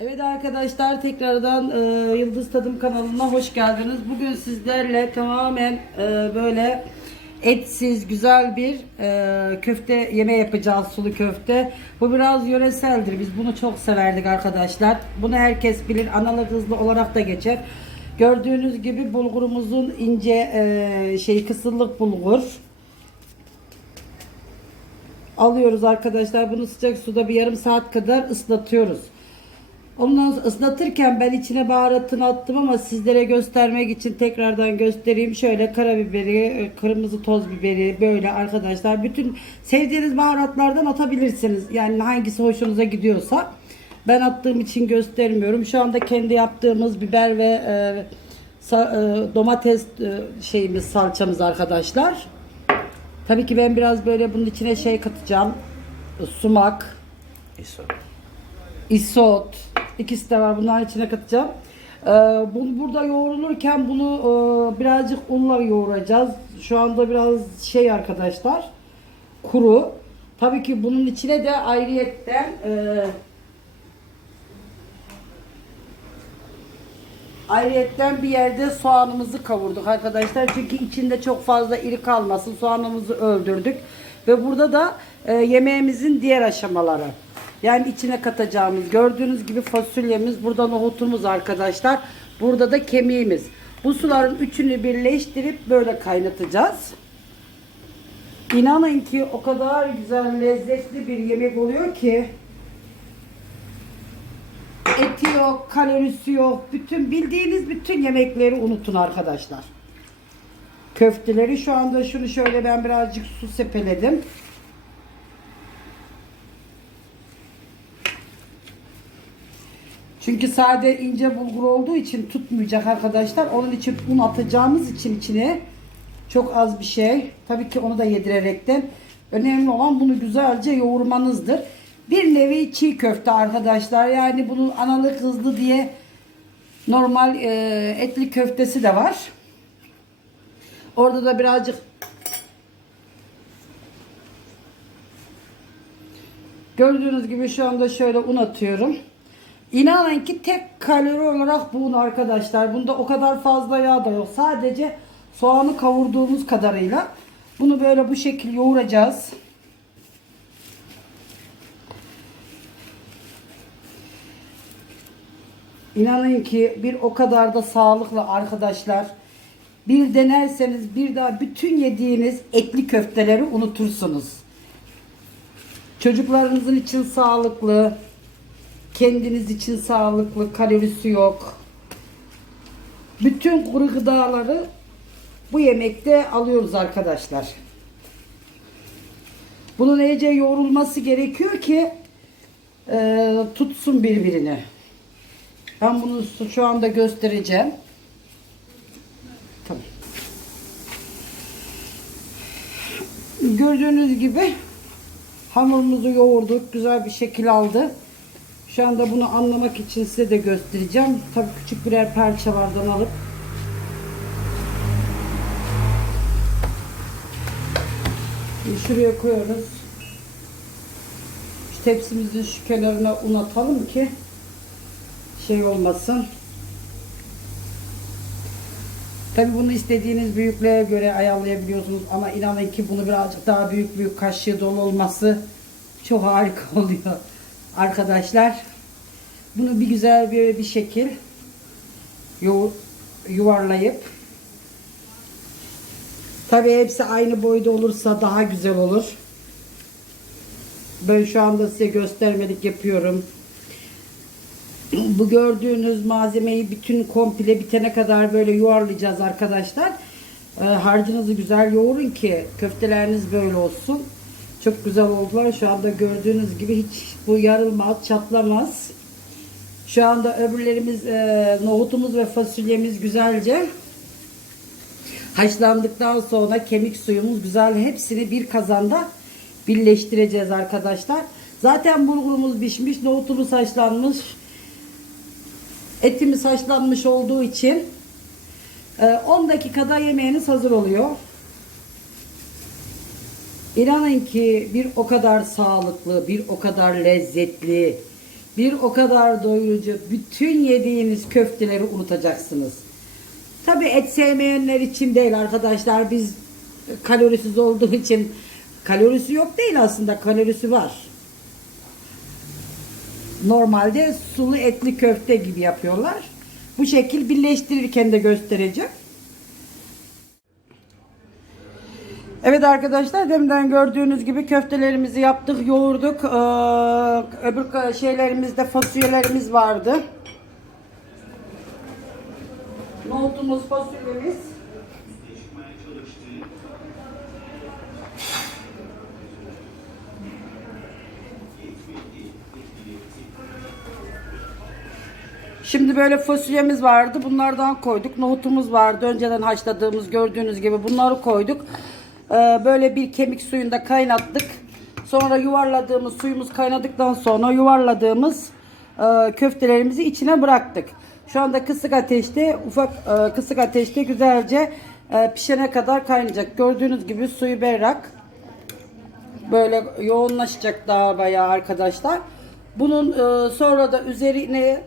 Evet arkadaşlar tekrardan e, Yıldız Tadım kanalına hoş geldiniz. Bugün sizlerle tamamen e, böyle etsiz güzel bir e, köfte yeme yapacağız sulu köfte. Bu biraz yöreseldir. Biz bunu çok severdik arkadaşlar. Bunu herkes bilir. Analı hızlı olarak da geçer. Gördüğünüz gibi bulgurumuzun ince e, şey kısırlık bulgur. Alıyoruz arkadaşlar. Bunu sıcak suda bir yarım saat kadar ıslatıyoruz. Ondan sonra ıslatırken ben içine baharatını attım ama sizlere göstermek için tekrardan göstereyim. Şöyle karabiberi, e, kırmızı toz biberi böyle arkadaşlar. Bütün sevdiğiniz baharatlardan atabilirsiniz. Yani hangisi hoşunuza gidiyorsa. Ben attığım için göstermiyorum. Şu anda kendi yaptığımız biber ve e, sa- e, domates e, şeyimiz salçamız arkadaşlar. Tabii ki ben biraz böyle bunun içine şey katacağım. Sumak, İso. isot. İkisi de var. Bunların içine katacağım. Ee, bu burada yoğrulurken bunu e, birazcık unla yoğuracağız. Şu anda biraz şey arkadaşlar. Kuru. Tabii ki bunun içine de ayrıyetten e, Ayrıyetten bir yerde soğanımızı kavurduk arkadaşlar. Çünkü içinde çok fazla iri kalmasın. Soğanımızı öldürdük. Ve burada da e, yemeğimizin diğer aşamaları. Yani içine katacağımız gördüğünüz gibi fasulyemiz. Burada nohutumuz arkadaşlar. Burada da kemiğimiz. Bu suların üçünü birleştirip böyle kaynatacağız. İnanın ki o kadar güzel lezzetli bir yemek oluyor ki eti yok, kalorisi yok. Bütün bildiğiniz bütün yemekleri unutun arkadaşlar. Köfteleri şu anda şunu şöyle ben birazcık su sepeledim. Çünkü sade ince bulgur olduğu için tutmayacak arkadaşlar. Onun için un atacağımız için içine çok az bir şey. Tabii ki onu da yedirerekten. Önemli olan bunu güzelce yoğurmanızdır. Bir nevi çiğ köfte arkadaşlar. Yani bunun analı kızlı diye normal e, etli köftesi de var. Orada da birazcık Gördüğünüz gibi şu anda şöyle un atıyorum. İnanın ki tek kalori olarak bu un arkadaşlar. Bunda o kadar fazla yağ da yok. Sadece soğanı kavurduğumuz kadarıyla. Bunu böyle bu şekil yoğuracağız. İnanın ki bir o kadar da sağlıklı arkadaşlar. Bir denerseniz bir daha bütün yediğiniz etli köfteleri unutursunuz. Çocuklarınızın için sağlıklı, kendiniz için sağlıklı, kalorisi yok. Bütün kuru gıdaları bu yemekte alıyoruz arkadaşlar. Bunun iyice yoğrulması gerekiyor ki e, tutsun birbirini. Ben bunu şu anda göstereceğim. Tamam. Gördüğünüz gibi hamurumuzu yoğurduk. Güzel bir şekil aldı. Şu anda bunu anlamak için size de göstereceğim. Tabii küçük birer parçalardan alıp şuraya koyuyoruz. Şu tepsimizin şu kenarına un atalım ki şey olmasın. Tabi bunu istediğiniz büyüklüğe göre ayarlayabiliyorsunuz ama inanın ki bunu birazcık daha büyük büyük kaşığı dolu olması çok harika oluyor arkadaşlar. Bunu bir güzel böyle bir şekil yu- yuvarlayıp tabi hepsi aynı boyda olursa daha güzel olur. Ben şu anda size göstermelik yapıyorum. Bu gördüğünüz malzemeyi bütün komple bitene kadar böyle yuvarlayacağız arkadaşlar. Ee, harcınızı güzel yoğurun ki köfteleriniz böyle olsun. Çok güzel oldular. Şu anda gördüğünüz gibi hiç bu yarılmaz, çatlamaz. Şu anda öbürlerimiz e, nohutumuz ve fasulyemiz güzelce haşlandıktan sonra kemik suyumuz güzel hepsini bir kazanda birleştireceğiz arkadaşlar. Zaten bulgurumuz pişmiş, nohutumuz haşlanmış. Etimiz haşlanmış olduğu için e, 10 dakikada yemeğiniz hazır oluyor. İnanın ki bir o kadar sağlıklı, bir o kadar lezzetli, Bir o kadar doyurucu. Bütün yediğiniz köfteleri unutacaksınız. Tabi et sevmeyenler için değil arkadaşlar. Biz kalorisiz olduğu için kalorisi yok değil aslında. Kalorisi var. Normalde sulu etli köfte gibi yapıyorlar. Bu şekil birleştirirken de göstereceğim. Evet arkadaşlar deminden gördüğünüz gibi köftelerimizi yaptık, yoğurduk. Ee, öbür şeylerimizde fasulyelerimiz vardı. Nohutumuz, fasulyemiz. Şimdi böyle fasulyemiz vardı. Bunlardan koyduk. Nohutumuz vardı. Önceden haşladığımız gördüğünüz gibi bunları koyduk. Ee, böyle bir kemik suyunda kaynattık. Sonra yuvarladığımız suyumuz kaynadıktan sonra yuvarladığımız e, köftelerimizi içine bıraktık. Şu anda kısık ateşte ufak e, kısık ateşte güzelce e, pişene kadar kaynayacak. Gördüğünüz gibi suyu berrak. Böyle yoğunlaşacak daha bayağı arkadaşlar. Bunun sonra da üzerine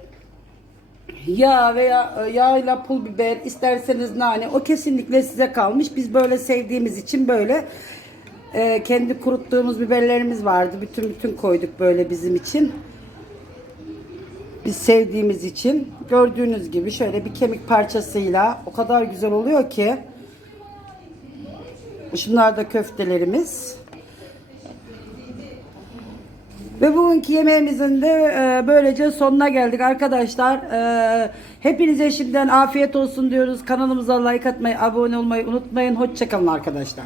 yağ veya e, yağ pul biber isterseniz nane o kesinlikle size kalmış. Biz böyle sevdiğimiz için böyle e, kendi kuruttuğumuz biberlerimiz vardı. Bütün bütün koyduk böyle bizim için. Biz sevdiğimiz için gördüğünüz gibi şöyle bir kemik parçasıyla o kadar güzel oluyor ki. Şunlar da köftelerimiz. Ve bugünkü yemeğimizin de e, böylece sonuna geldik arkadaşlar. E, hepinize şimdiden afiyet olsun diyoruz. Kanalımıza like atmayı, abone olmayı unutmayın. Hoşçakalın arkadaşlar.